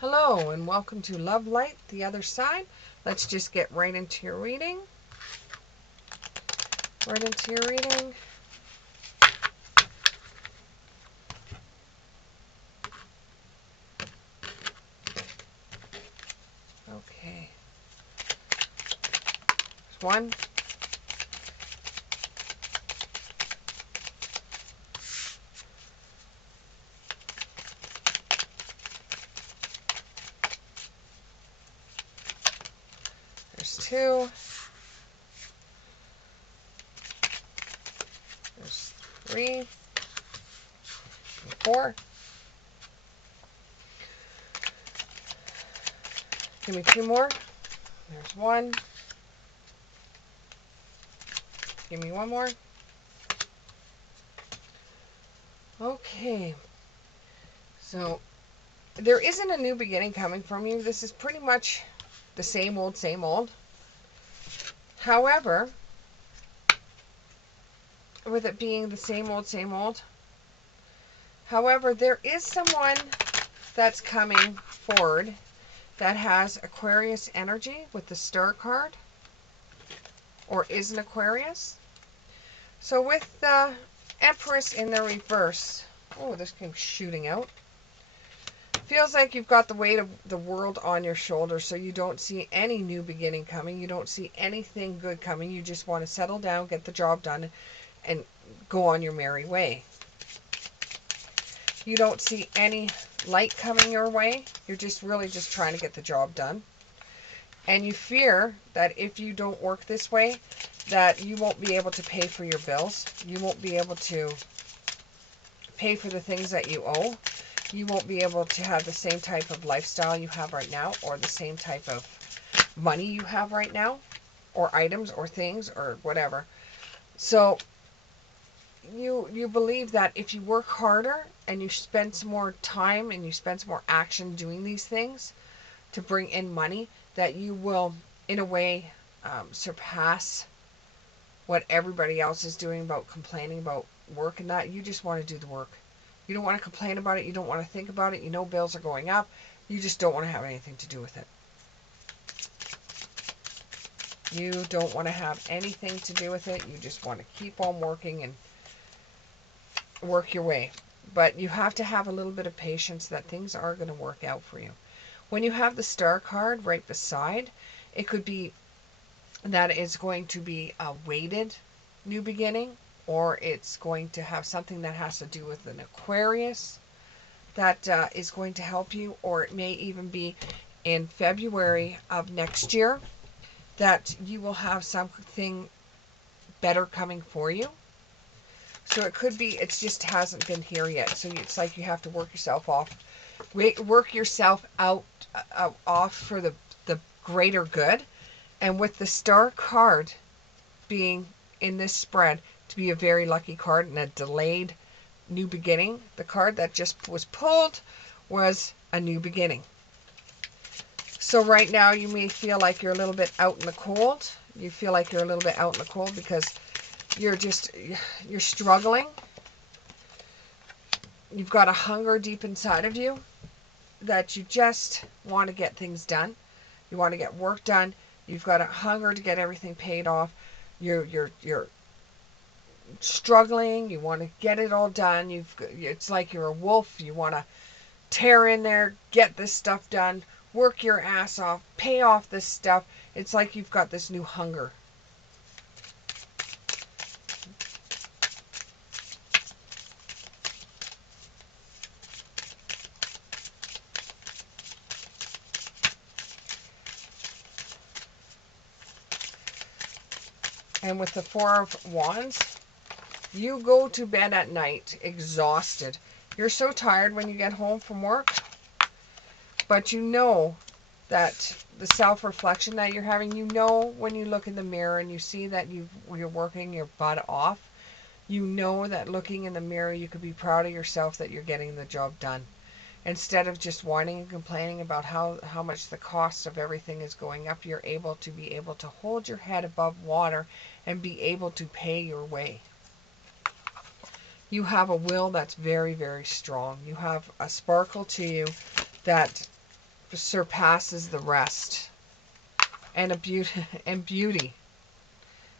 Hello and welcome to Love Light, the other side. Let's just get right into your reading. Okay. There's one. There's two. There's three. Four. Give me two more. There's one. Give me one more. Okay. So there isn't a new beginning coming from you. This is pretty much the same old, same old. However, with it being the same old, however, there is someone that's coming forward that has Aquarius energy with the Star card, or is an Aquarius. So with the Empress in the reverse, oh, this came shooting out. Feels like you've got the weight of the world on your shoulders, so you don't see any new beginning coming. You don't see anything good coming. You just want to settle down, get the job done, and go on your merry way. You don't see any light coming your way. You're just really just trying to get the job done. And you fear that if you don't work this way, that you won't be able to pay for your bills. You won't be able to pay for the things that you owe. You won't be able to have the same type of lifestyle you have right now, or the same type of money you have right now, or items or things or whatever. So you believe that if you work harder and you spend some more time and you spend some more action doing these things to bring in money, that you will, in a way, surpass what everybody else is doing about complaining about work and that. You just want to do the work. You don't want to complain about it. You don't want to think about it. You know bills are going up. You just don't want to have anything to do with it. You don't want to have anything to do with it. You just want to keep on working and work your way. But you have to have a little bit of patience that things are going to work out for you. When you have the Star card right beside, it could be that it's going to be a weighted new beginning, or it's going to have something that has to do with an Aquarius that is going to help you, or it may even be in February of next year that you will have something better coming for you. So it could be it just hasn't been here yet. So it's like you have to work yourself out off for the greater good. And with the Star card being in this spread to be a very lucky card and a delayed new beginning, the card that just was pulled was a new beginning. So right now you may feel like you're a little bit out in the cold. You feel like you're a little bit out in the cold because you're struggling. You've got a hunger deep inside of you that you just want to get things done. You want to get work done. You've got a hunger to get everything paid off. You're struggling. You want to get it all done. It's like you're a wolf. You want to tear in there, get this stuff done, work your ass off, pay off this stuff. It's like you've got this new hunger. And with the Four of Wands, you go to bed at night exhausted. You're so tired when you get home from work, but you know that the self-reflection that you're having, you know when you look in the mirror and you see that you're working your butt off, you know that looking in the mirror you could be proud of yourself that you're getting the job done. Instead of just whining and complaining about how much the cost of everything is going up, you're able to hold your head above water and be able to pay your way. You have a will that's very, very strong. You have a sparkle to you that surpasses the rest, and beauty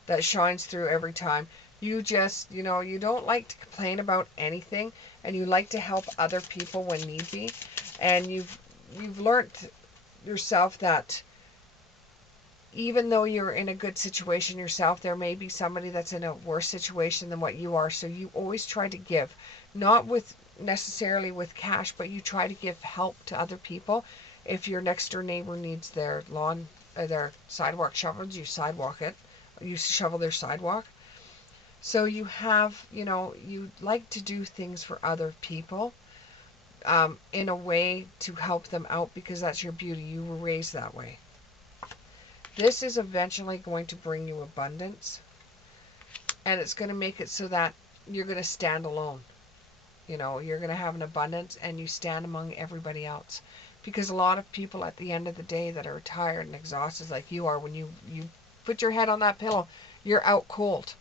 that shines through every time. You just, you don't like to complain about anything, and you like to help other people when need be. And you've learned yourself that even though you're in a good situation yourself, there may be somebody that's in a worse situation than what you are. So you always try to give, not with necessarily with cash, but you try to give help to other people. If your next door neighbor needs their lawn, their sidewalk shoveled, you sidewalk it. You shovel their sidewalk. So you have, you like to do things for other people, in a way to help them out, because that's your beauty. You were raised that way. This is eventually going to bring you abundance, and it's going to make it so that you're going to stand alone. You're going to have an abundance, and you stand among everybody else. Because a lot of people at the end of the day that are tired and exhausted like you are, when you put your head on that pillow, you're out cold.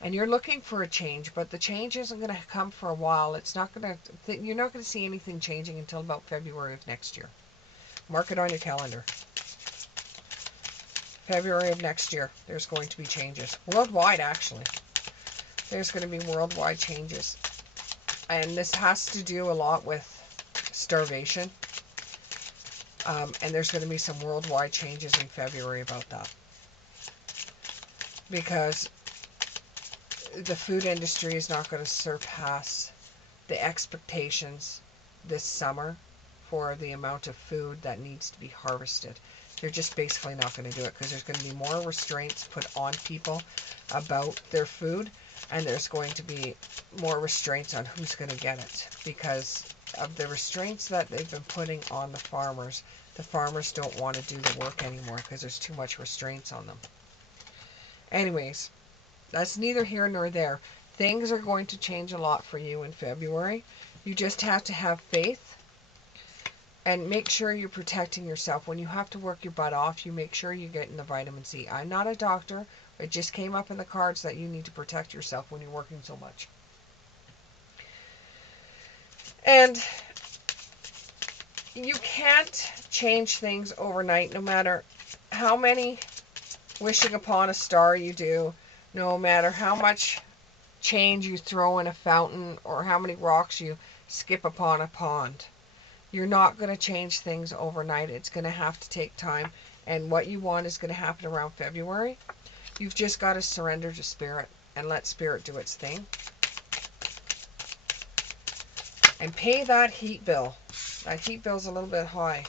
And you're looking for a change, but the change isn't going to come for a while. It's not going to, you're not going to see anything changing until about February of next year. Mark it on your calendar. February of next year, there's going to be changes. Worldwide, actually. There's going to be worldwide changes. And this has to do a lot with starvation. And there's going to be some worldwide changes in February about that. Because the food industry is not going to surpass the expectations this summer for the amount of food that needs to be harvested. They're just basically not going to do it, because there's going to be more restraints put on people about their food, and there's going to be more restraints on who's going to get it because of the restraints that they've been putting on the farmers. The farmers don't want to do the work anymore because there's too much restraints on them. Anyways, that's neither here nor there. Things are going to change a lot for you in February. You just have to have faith. And make sure you're protecting yourself. When you have to work your butt off, you make sure you're getting the vitamin C. I'm not a doctor. It just came up in the cards that you need to protect yourself when you're working so much. And you can't change things overnight, no matter how many wishing upon a star you do, no matter how much change you throw in a fountain, or how many rocks you skip upon a pond. You're not going to change things overnight. It's going to have to take time. And what you want is going to happen around February. You've just got to surrender to Spirit and let Spirit do its thing. And pay that heat bill. That heat bill's a little bit high.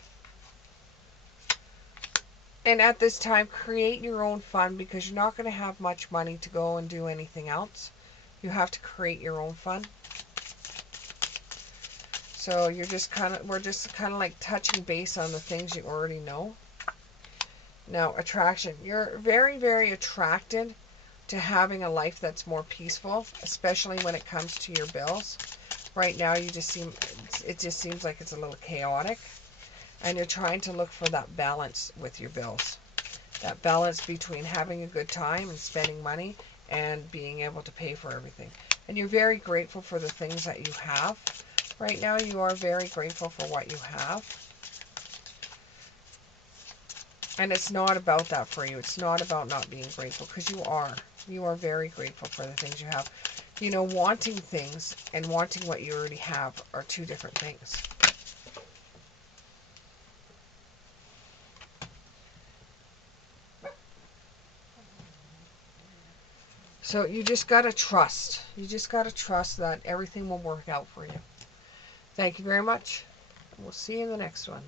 And at this time, create your own fun, because you're not going to have much money to go and do anything else. You have to create your own fun. So we're just kind of like touching base on the things you already know. Now, attraction. You're very, very attracted to having a life that's more peaceful, especially when it comes to your bills. Right now, it just seems like it's a little chaotic, and you're trying to look for that balance with your bills. That balance between having a good time and spending money and being able to pay for everything. And you're very grateful for the things that you have. Right now, you are very grateful for what you have. And it's not about that for you. It's not about not being grateful, because you are. You are very grateful for the things you have. Wanting things and wanting what you already have are two different things. So you just got to trust. You just got to trust that everything will work out for you. Thank you very much. We'll see you in the next one.